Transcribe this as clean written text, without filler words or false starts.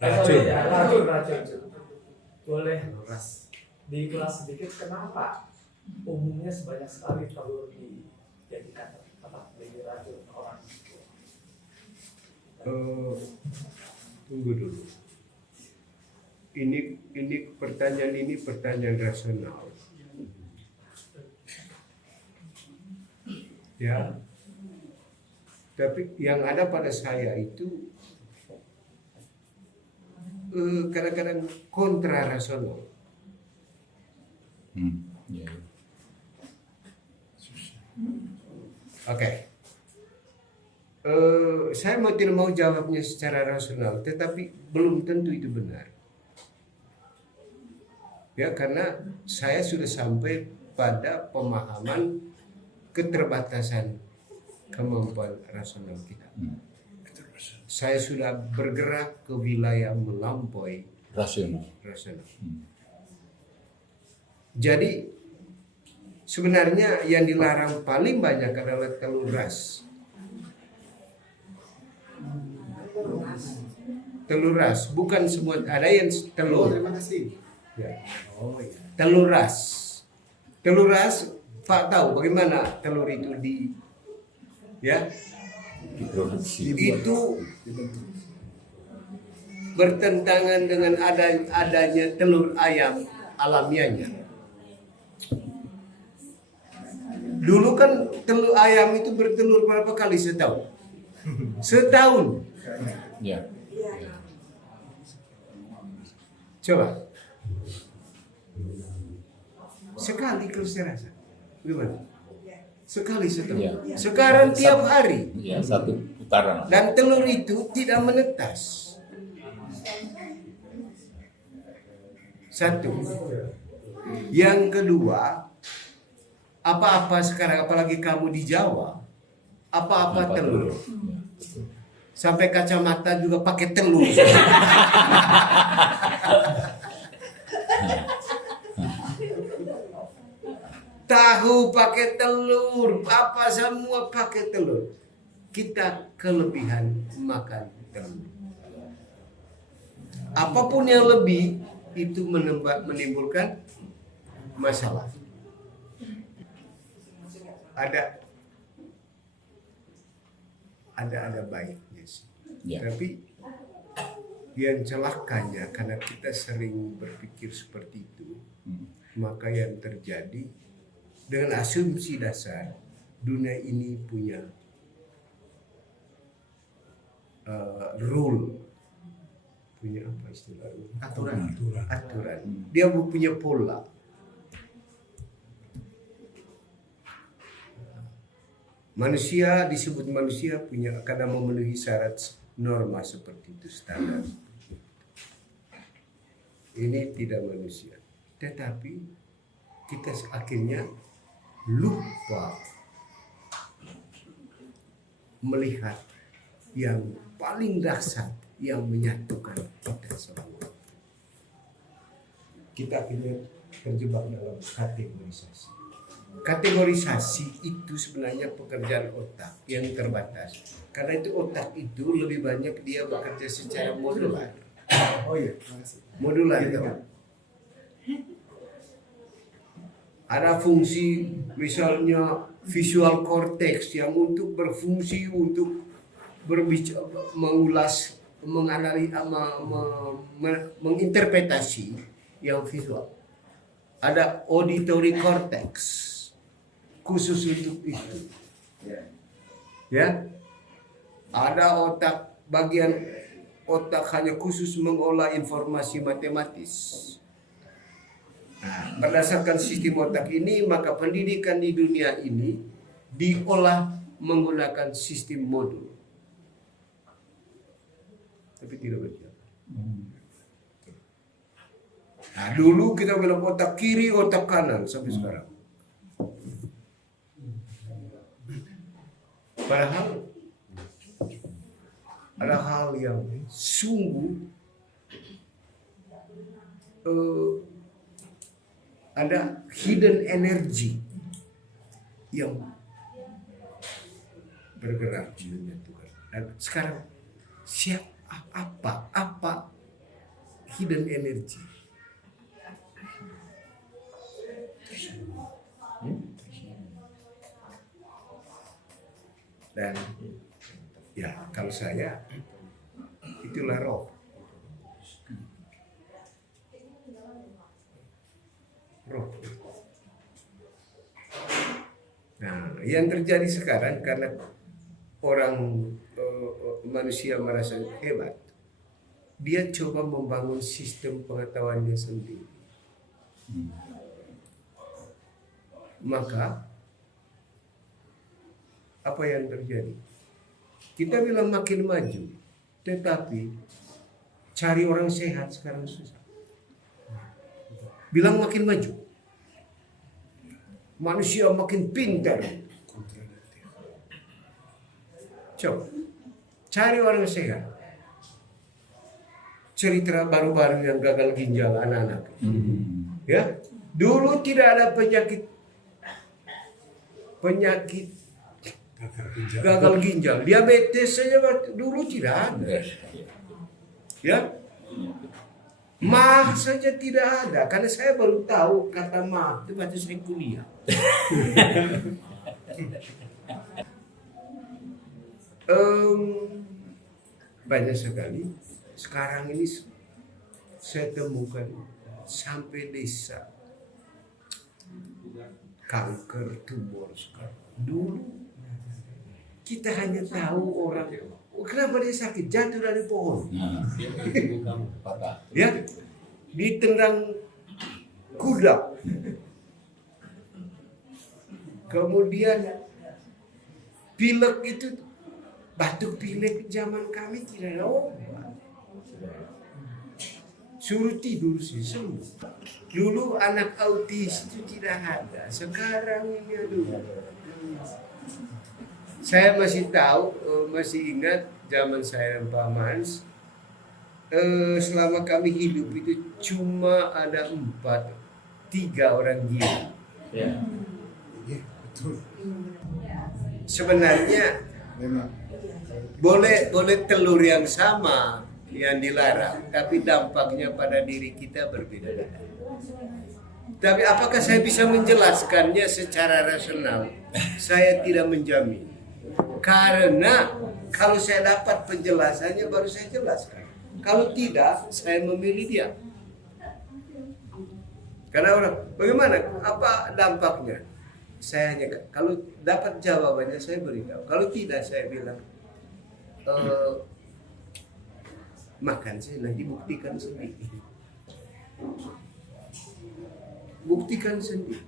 Racun. Boleh diulas sedikit kenapa umumnya sebanyak sekali telur dijadikan menjadi racun orang? Tunggu dulu. Ini pertanyaan rasional. Ya. Tapi yang ada pada saya itu kadang-kadang kontra rasional. Oke. Saya tidak mau jawabnya secara rasional, tetapi belum tentu itu benar. Ya, karena saya sudah sampai pada pemahaman keterbatasan kemampuan rasional kita. Saya sudah bergerak ke wilayah melampaui rasional. Jadi sebenarnya yang dilarang paling banyak adalah telur ras. Telur ras, bukan semua, ada yang telur. Terima kasih. Ya. Telur ras. Telur ras, Pak tahu bagaimana telur itu diproduksi. Itu bertentangan dengan adanya telur ayam alamiahnya. Dulu kan telur ayam itu bertelur berapa kali setahun? Setahun. Ya. Coba. Sekali kalau saya rasa. Gimana? Sekali setahun. Ya. Sekarang tiap hari. Ya, satu putaran. Dan telur itu tidak menetas. Satu. Yang kedua, apa-apa sekarang, apalagi kamu di Jawa, apa-apa telur. Sampai kacamata juga pakai telur. Tahu pakai telur, apa semua pakai telur. Kita kelebihan makan telur. Apapun yang lebih itu menimbulkan masalah. Ada baiknya sih. Ya. Tapi yang celakanya karena kita sering berpikir seperti itu, maka yang terjadi dengan asumsi dasar dunia ini punya rule, punya apa istilah? Aturan. Dia punya pola. Manusia disebut manusia punya karena memenuhi syarat norma seperti itu, standar. Ini tidak manusia. Tetapi kita akhirnya lupa melihat yang paling dahsyat yang menyatukan kita semua. Kita akhirnya terjebak dalam kategorisasi. Kategorisasi itu sebenarnya pekerjaan otak yang terbatas. Karena itu otak itu lebih banyak dia bekerja secara modular. Oh iya, terima kasih. Modular itu. Ada fungsi misalnya visual cortex yang untuk berfungsi untuk berbicara, mengulas, menganalisa, menginterpretasi yang visual. Ada auditory cortex khusus untuk itu. Ya. Ada bagian otak hanya khusus mengolah informasi matematis. Nah, berdasarkan sistem otak ini, maka pendidikan di dunia ini diolah menggunakan sistem modul. Tapi tidak berjalan. Nah, dulu kita bilang otak kiri, otak kanan sampai sekarang. Padahal ada hal yang sungguh ada hidden energy yang bergerak di dunia Tuhan. Dan sekarang apa hidden energy. Dan ya kalau saya itulah roh. Roh. Nah, yang terjadi sekarang karena orang manusia merasa hebat, dia coba membangun sistem pengetahuannya sendiri. Maka apa yang terjadi? Kita bilang makin maju, tetapi cari orang sehat sekarang susah. Bilang makin maju, manusia makin pintar. Coba cari orang sehat. Cerita baru-baru yang gagal ginjal anak-anak. Ya, dulu tidak ada penyakit gagal ginjal, diabetes saja dulu tidak ada. Ya, mah saja tidak ada. Karena saya baru tahu kata mah itu waktu saya kuliah. Banyak sekali. Sekarang ini saya temukan sampai desa kanker tumor sekarang. Dulu kita hanya tahu orang kenapa dia sakit jatuh dari pohon, ya ditendang kuda, kemudian pilek itu batuk pilek zaman kami tidak ada obat, suruh tidur sih sembuh. Dulu anak autis itu tidak ada, sekarang ini aduh. Saya masih tahu, masih ingat zaman saya dan Pak Mans, selama kami hidup itu cuma ada 3 orang gila. Ya, betul. Sebenarnya Memang. boleh telur yang sama yang dilarang, tapi dampaknya pada diri kita berbeda. Tapi apakah saya bisa menjelaskannya secara rasional? Saya tidak menjamin. Karena kalau saya dapat penjelasannya baru saya jelaskan. Kalau tidak, saya memilih dia. Karena orang, bagaimana? Apa dampaknya? Saya hanya kalau dapat jawabannya saya beritahu. Kalau tidak saya bilang makan saya nanti buktikan sendiri. Buktikan sendiri.